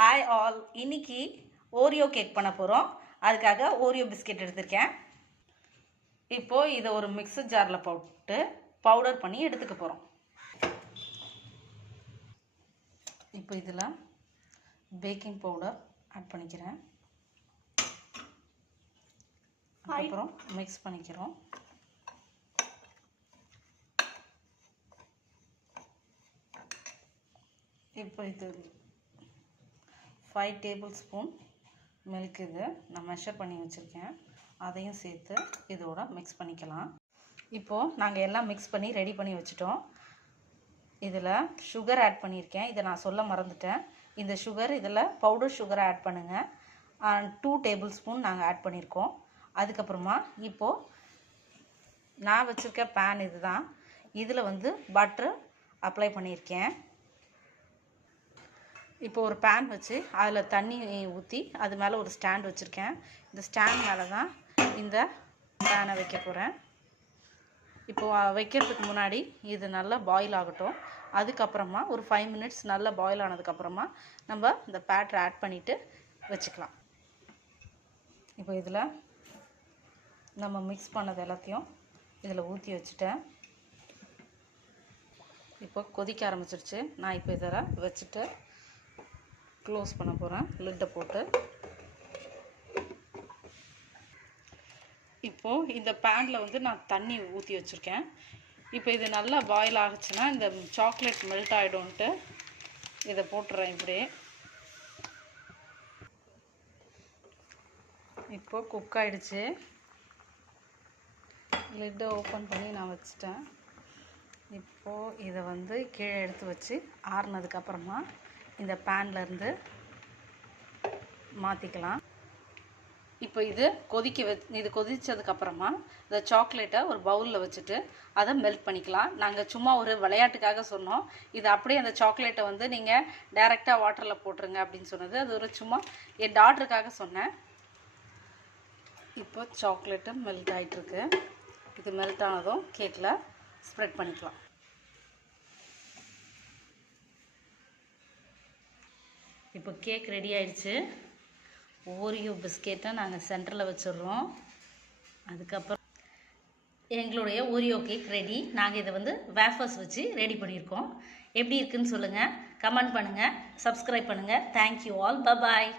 Hi all, இன்னைக்கு Oreo cake பண்ண போகிறோம். அதுக்காக ஓரியோ பிஸ்கெட் எடுத்திருக்கேன். இப்போது இதை ஒரு மிக்சர் ஜாரில் போட்டு பவுடர் பண்ணி எடுத்துக்க போகிறோம். இப்போ இதில் பேக்கிங் பவுடர் ஆட் பண்ணிக்கிறேன். அப்புறம் மிக்ஸ் பண்ணிக்கிறோம். இப்போ இது 5 டேபிள் ஸ்பூன் மில்க் இது நான் மெஷர் பண்ணி வச்சுருக்கேன். அதையும் சேர்த்து இதோட மிக்ஸ் பண்ணிக்கலாம். இப்போது நாங்கள் எல்லாம் மிக்ஸ் பண்ணி ரெடி பண்ணி வச்சுட்டோம். இதில் சுகர் ஆட் பண்ணியிருக்கேன். இதை நான் சொல்ல மறந்துட்டேன். இந்த சுகர் இதில் பவுடர் சுகரை ஆட் பண்ணுங்கள். 2 டேபிள் ஸ்பூன் நாங்கள் ஆட் பண்ணியிருக்கோம். அதுக்கப்புறமா இப்போது நான் வச்சுருக்க பேன் இது தான். இதில் வந்து பட்டர் அப்ளை பண்ணியிருக்கேன். இப்போ ஒரு பேன் வச்சு அதில் தண்ணி ஊற்றி அது மேலே ஒரு ஸ்டாண்ட் வச்சுருக்கேன். இந்த ஸ்டாண்ட் மேலே தான் இந்த பேனை வைக்க போகிறேன். இப்போது வைக்கிறதுக்கு முன்னாடி இது நல்லா பாயில் ஆகட்டும். அதுக்கப்புறமா ஒரு 5 மினிட்ஸ் நல்லா பாயில் ஆனதுக்கப்புறமா நம்ம இந்த பேட்டரை ஆட் பண்ணிவிட்டு வச்சுக்கலாம். இப்போ இதில் நம்ம மிக்ஸ் பண்ணது எல்லாத்தையும் இதில் ஊற்றி வச்சுட்டேன். இப்போ கொதிக்க ஆரம்பிச்சிருச்சு. நான் இப்போ இதில் வச்சுட்டு க்ளோஸ் பண்ண போகிறேன், லிட்டை போட்டு. இப்போது இந்த பேனில் வந்து நான் தண்ணி ஊற்றி வச்சுருக்கேன். இப்போ இது நல்லா பாயில் ஆகிச்சுன்னா இந்த சாக்லேட் மெல்ட் ஆகிடும்ன்ட்டு இதை போட்டுறேன் இப்படியே. இப்போது குக் ஆகிடுச்சு. லிட்டை ஓப்பன் பண்ணி நான் வச்சுட்டேன். இப்போது இதை வந்து கீழே எடுத்து வச்சு ஆறுனதுக்கப்புறமா இந்த பேன்லேருந்து மாற்றிக்கலாம். இப்போ இது கொதித்ததுக்கப்புறமா இந்த சாக்லேட்டை ஒரு பவுலில் வச்சுட்டு அதை மெல்ட் பண்ணிக்கலாம். நாங்கள் சும்மா ஒரு விளையாட்டுக்காக சொன்னோம். இது அப்படியே அந்த சாக்லேட்டை வந்து நீங்கள் டைரெக்டாக வாட்டரில் போட்டுருங்க அப்படின்னு சொன்னது. அது ஒரு சும்மா என் டாட்டருக்காக சொன்னேன். இப்போ சாக்லேட்டு மெல்ட் ஆகிட்டுருக்கு. இது மெல்ட் ஆனதும் கேக்கில் ஸ்ப்ரெட் பண்ணிக்கலாம். இப்போ கேக் ரெடி ஆயிடுச்சு. ஓரியோ பிஸ்கெட்டை நாங்கள் சென்டரில் வச்சிடுறோம். அதுக்கப்புறம் எங்களுடைய ஓரியோ கேக் ரெடி. நாங்கள் இதை வந்து வேஃபர்ஸ் வச்சு ரெடி பண்ணியிருக்கோம். எப்படி இருக்குன்னு சொல்லுங்கள், கமெண்ட் பண்ணுங்கள், சப்ஸ்கிரைப் பண்ணுங்கள். Thank you all, bye bye.